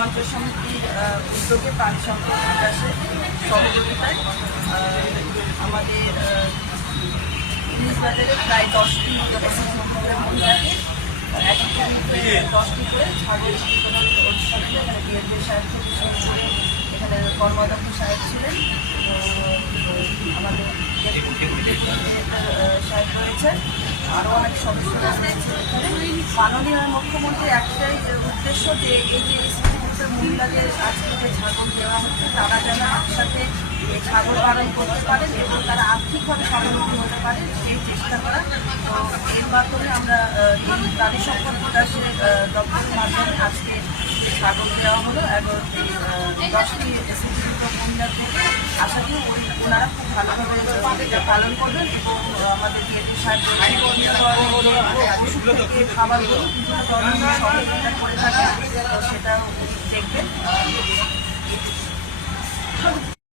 সমিতির আহ, উদ্যোগে প্রাণ সম্পদ বিকাশের সহযোগিতায় আমাদের ইংলিশ বাজারে প্রায় দশটি মহিলাকে দশটি করে ছাগল অনুষ্ঠানে এখানে বিএনপি সাহেব করে এখানে কর্মদক্ষ সাহেব ছিলেন। আমাদের সাহেব রয়েছেন। আরও অনেক সদস্যরা রয়েছে এখানে। মাননীয় মুখ্যমন্ত্রী একটাই উদ্দেশ্য যে এই যে মহিলাদের আজকে ছাগল দেওয়া হচ্ছে তারা যেন একসাথে ছাগল পালন করতে পারেন এবং তারা আর্থিকভাবে স্বাবলম্বী হতে পারে সেই চেষ্টা করা। এর মাধ্যমে আমরা এই প্রাণী সম্পদ আহ, দপ্তরের মাধ্যমে আজকে ছাগল দেওয়া হলো এবং দশটি স্ত্রীপুরুষ মহিলাদের আশা করি পালন করবেন এবং আমাদের বিএনপি সাহেব থেকে খাবারগুলো বিভিন্ন ধরনের করে থাকে সেটা Teşekkür.